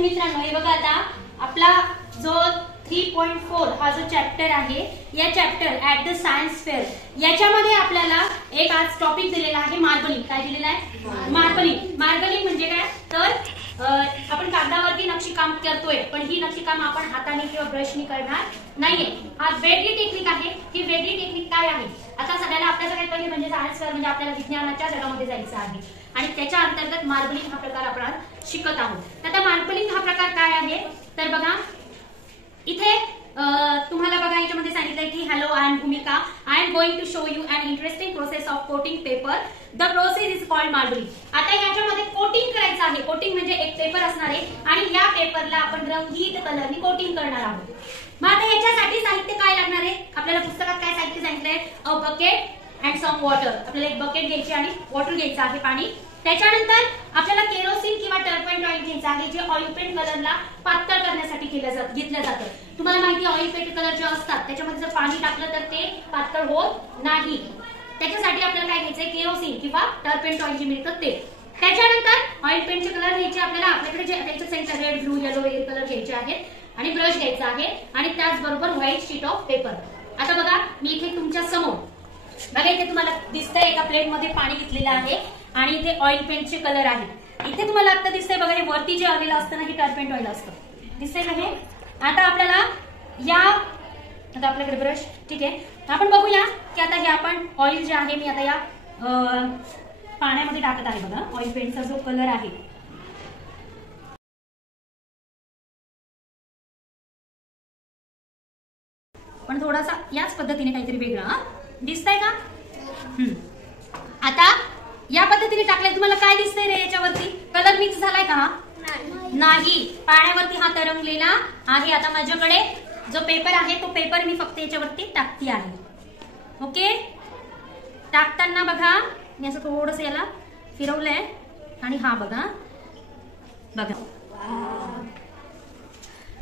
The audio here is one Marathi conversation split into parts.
विद्यार्थी मित्रांनो, हे बघा आता आपला जो 3.4 हा जो चॅप्टर आहे, या chapter at the science fair याच्यामध्ये आपल्याला एक आज टॉपिक दिलेला आहे मार्बलिंग. काय दिलेला आहे? मार्बलिंग. मार्बलिंग म्हणजे काय? तर आपण कागदावरती नक्षीकाम करतोय, पण ही नक्षीकाम आपण हाताने किंवा ब्रशनी करणार नाहीये. हा वेगळी टेक्निक आहे. ही वेगळी टेक्निक काय आहे? आता सगळ्याला आपल्या सगळ्यात पहिले म्हणजे सायन्स फेअर म्हणजे आपल्याला विज्ञानाच्या जगामध्ये जायचं आहे आणि त्याच्या अंतर्गत मार्बलिंग हा प्रकार आपण शिकत आहोत. तर आता मार्बलिंग हा प्रकार काय आहे? तर बघा इथे तुम्हाला बघा याच्यामध्ये सांगितलंय की hello, I am Bhumika. I am going to show you an interesting process of coating paper. The process is called marbling. आता याच्यामध्ये कोटिंग करायचं आहे. कोटिंग म्हणजे एक पेपर असणार आहे आणि या पेपरला आपण रंगीत कलरनी कोटिंग करणार आहोत. मग आता याच्यासाठी साहित्य काय लागणार आहे? आपल्याला पुस्तकात काय साहित्य सांगितलंय? A bucket and some water. आपल्याला एक बकेट घ्यायची आणि वॉटर घ्यायचं आहे, पाणी. त्याच्यानंतर आपल्याला केरोसिन किंवा टर्पंट ऑइल घ्यायचं आहे, जे ऑइल पेंट कलरला पातळ करण्यासाठी घेतलं जातं. तुम्हाला माहिती आहे ऑइल पेंट कलर जे असतात त्याच्यामध्ये जर पाणी टाकलं तर ते पातळ होत नाही. त्याच्यासाठी आपल्याला काय घ्यायचंय? केरोसिन किंवा टर्पंट ऑइल जे मिळतं ते. त्याच्यानंतर ऑइल पेंटचे कलर घ्यायचे आपल्याला. आपल्याकडे जे त्याच्यात रेड, ब्लू, येलो वगैरे कलर घ्यायचे आहेत आणि ब्रश घ्यायचा आहे आणि त्याचबरोबर व्हाईट शीट ऑफ पेपर. आता बघा मी इथे तुमच्या समोर बघा, इथे तुम्हाला दिसतंय एका प्लेट मध्ये पाणी घेतलेलं आहे आणि इथे ऑइल पेंटचे कलर आहेत. इथे तुम्हाला आता दिसतंय बघा, हे वरती जे आलेलं असतं ना, हे टर्पंट ऑइल असतं. दिसतंय का हे? आता आपल्याला आता आपल्याकडे ब्रश, ठीक आहे. आपण बघूया की आता हे आपण ऑइल जे आहे, मी आता या पाण्यामध्ये टाकत आहे. बघा ऑइल पेंटचा जो कलर आहे, पण थोडासा याच पद्धतीने काहीतरी वेगळा दिसतंय का? आता या पद्धतीने टाकलंय. तुम्हाला काय दिसतंय रे याच्यावरती? कलर मिक्स झालाय का? नाही. पाण्यावरती हा तरंगलेला आहे. आता माझ्याकडे जो पेपर आहे तो पेपर मी फक्त याच्यावरती टाकते आहे. ओके. टाकताना बघा मी असं थोडंसं याला फिरवलंय आणि हा बघा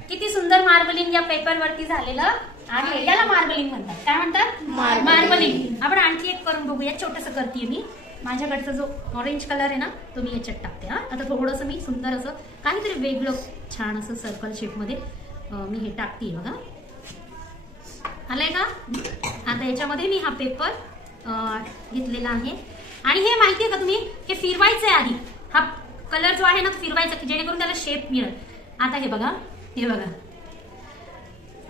किती सुंदर मार्बलिंग या पेपरवरती झालेलं आहे. याला मार्बलिंग म्हणतात. काय म्हणतात? मार्बलिंग. आपण आणखी एक करून बघूया. छोटंसं करते मी. माझ्याकडचा जो ऑरेंज कलर आहे ना, तो मी याच्यात टाकते. आता थोडंसं मी सुंदर असं काहीतरी वेगळं छान असं सर्कल शेप मध्ये मी हे टाकते. बघा आलंय का? आता याच्यामध्ये मी हा पेपर घेतलेला आहे आणि हे माहितीये का तुम्ही, हे फिरवायचं आहे आधी. हा कलर जो आहे ना तो फिरवायचा की जेणेकरून त्याला शेप मिळेल. आता हे बघा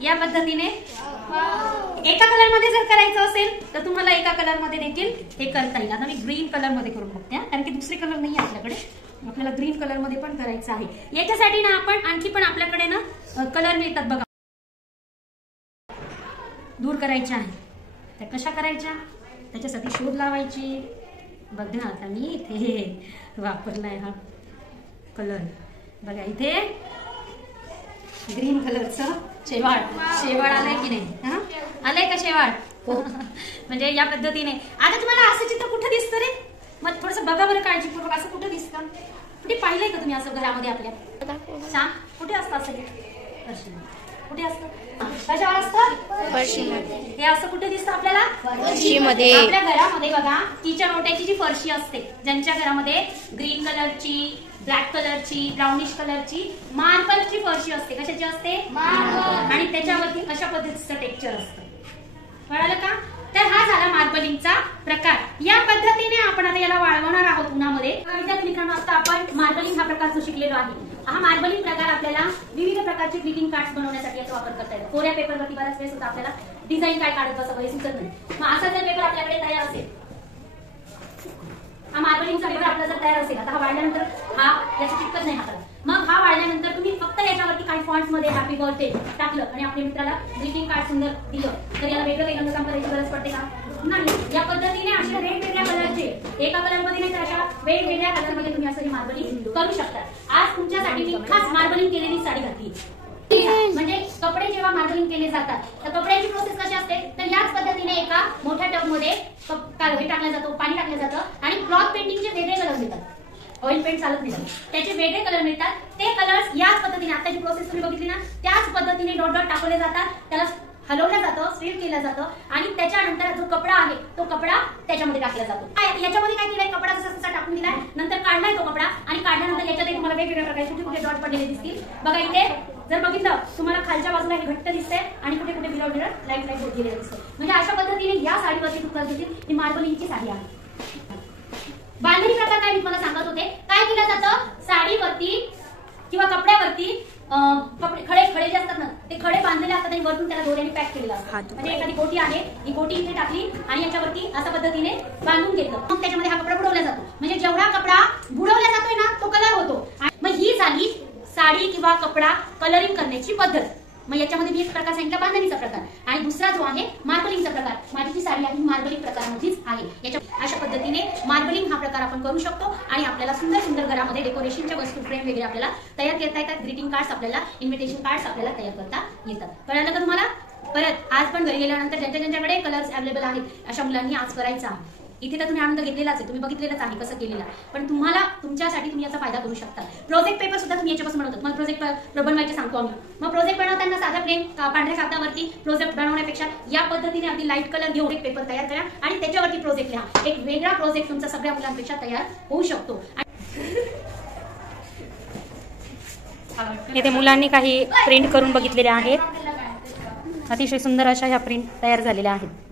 या पद्धतीने एका कलर मध्ये जर करायचं असेल तर तुम्हाला एका कलर मध्ये देखील हे करता येईल. आता मी ग्रीन कलर मध्ये करून बघते, कारण की दुसरे कलर नाही आपल्याकडे. आपल्याला ग्रीन कलर मध्ये पण करायचं आहे. याच्यासाठी ना आपण आणखी पण आपल्याकडे ना कलर मिळतात बघा, दूर करायच्या आहे. त्या कशा करायच्या? त्याच्यासाठी शोध लावायची. बघा आता मी इथे वापरलाय हा कलर. बघा इथे ग्रीन कलरचं शेवाळ आलंय की नाही? आलंय का शेवाळ? म्हणजे या पद्धतीने. आता तुम्हाला असं चित्र कुठं दिसतं रे? मग थोडंसं बघा बरं काळजीपूर्वक. असं कुठं दिसतं? कुठे पाहिलंय का तुम्ही असं घरामध्ये आपल्या? सांग कुठे असतं असं? कुठे असतं? कशावर असतं? फरशीमध्ये. हे असं कुठे दिसतं आपल्याला? फरशीमध्ये. आपल्या घरामध्ये बघा किचन ओट्याची जी फरशी असते, ज्यांच्या घरामध्ये ग्रीन कलरची, ब्लॅक कलरची, ब्राउनिश कलरची, मार्बलची फरशी असते. कशाची असते? मार्बल. आणि त्याच्यावरती अशा पद्धतीचं टेक्स्चर असतं. कळालं का? तर हा झाला मार्बलिंगचा प्रकार. या पद्धतीने आपण आता याला वाळवणार आहोत उन्हामध्ये. विद्यार्थी मित्रांनो, आता आपण मार्बलिंग हा प्रकार जो शिकलेलो आहे, हा मार्बलिंग प्रकार आपल्याला विविध प्रकारचे ग्रीटिंग कार्ड्स बनवण्यासाठी याचा वापर करता येतो. कोऱ्या पेपरवरती बऱ्याच वेळेस आपल्याला डिझाईन काय काढत बसावं हे सुचत नाही. मग असा जर पेपर आपल्याकडे तयार असेल, हा मार्बलिंगचा पेपर आपला जर तयार असेल, आता हा वाळल्यानंतर हा याचं चिटकत नाही हाताला. मग हा वाळल्यानंतर तुम्ही फक्त याच्यावरती काही फॉन्ट्स मध्ये हॅपी बर्थडे टाकलं आणि आपल्या मित्राला ग्रीटिंग कार्ड सुंदर दिलं तर याला वेगळं काही रंगकाम करायची गरज पडते का? नाही. या पद्धतीने अशा वेगवेगळ्या कलरचे, एका कलर मध्ये नाही तर अशा वेगवेगळ्या कलर मध्ये तुम्ही असं मार्बलिंग करू शकता. आज तुमच्यासाठी मी खास मार्बलिंग केलेली साडी घातली. म्हणजे कपडे जेव्हा मार्बलिंग केले जातात तर कपड्याची प्रोसेस कशी असते? तर याच पद्धतीने एका मोठ्या टब मध्ये हे टाकलं जातं, पाणी टाकलं जातं आणि क्लॉथ पेंटिंगचे वेगळे कलर मिळतात. ऑइल पेंट चालत नाही, त्याचे वेगळे कलर मिळतात. ते कलर्स याच पद्धतीने आताची प्रोसेस तुम्ही बघितली ना, त्याच पद्धतीने डॉट डॉट टाकले जातात. त्याला हलवलं जातं, स्ट्रेट केलं जातं आणि त्याच्यानंतर जो कपडा आहे तो कपडा त्याच्यामध्ये टाकला जातो. याच्यामध्ये काय केलंय, कपडा जसा टाकून दिलाय, नंतर काढलाय तो कपडा आणि काढल्यानंतर याच्यात तुम्हाला वेगवेगळ्या प्रकारचे कुठे कुठे डॉट पडलेले दिसतील. बघा इथे जर बघितलं तुम्हाला खालच्या बाजूला हे घट्ट दिसतंय आणि कुठे कुठे बिलो बिलो लाईट लाईट होत गेलेलं दिसतं. म्हणजे अशा पद्धतीने या साडीवरती तुमचा ही मार्बलिंगची साडी आहे. बांधणी प्रकार काय मी तुम्हाला सांगत होते. काय केलं जातं, साडीवरती किंवा कपड्यावरती खडे खडे जे असतात ना ते खडे बांधलेले असतात आणि वरतून त्याला दोऱ्याने पॅक केलेलं असतं. म्हणजे एखादी गोटी आहे, ही गोटी इथे टाकली आणि याच्यावरती अशा पद्धतीने बांधून घेतलं. मग त्याच्यामध्ये हा कपडा बुडवला जातो. म्हणजे जेवढा कपडा बुडवला जातोय ना तो कलर होतो. मग ही झाली साडी किंवा कपडा कलरिंग करण्याची पद्धत. मग याच्यामध्ये मी एक प्रकार सांगितला बांधणीचा प्रकार आणि दुसरा जो आहे मार्बलिंगचा प्रकार. माझी जी साडी आहे मार्बलिंग प्रकारामध्येच आहे. याच्या अशा पद्धतीने मार्बलिंग हा प्रकार आपण करू शकतो आणि आपल्याला सुंदर सुंदर घरामध्ये डेकोरेशनच्या वस्तू फ्रेम वगैरे आपल्याला तयार करता येतात. ग्रीटिंग कार्ड्स आपल्याला, इन्व्हिटेशन कार्ड्स आपल्याला तयार करता येतात. कळलं का तुम्हाला? परत आज पण घरी गेल्यानंतर ज्यांच्याकडे कलर्स अवेलेबल आहेत अशा मुलांनी आज करायचा. इथे तर तुम्ही आनंद घेतलेलाच आहे, तुम्ही बघितलेलाच आहे कसं केलेला. पण तुम्हाला तुमच्यासाठी तुम्ही याचा फायदा करू शकता. प्रोजेक्ट पेपर सुद्धा तुम्ही याच्यापासून बनवतात. मग प्रोजेक्ट बनवायचे सांगतो आम्ही. मग प्रोजेक्ट बनवताना साधा प्लेन पांढऱ्या कागदावरती प्रोजेक्ट बनवण्यापेक्षा या पद्धतीने अगदी लाईट कलर घेऊन एक पेपर तयार करा आणि त्याच्यावरती प्रोजेक्ट लिहा. एक वेगळा प्रोजेक्ट तुमचा सगळ्या मुलांपेक्षा तयार होऊ शकतो. इथे मुलांनी काही प्रिंट करून बघितलेले आहेत. अतिशय सुंदर अशा ह्या प्रिंट तयार झालेल्या आहेत.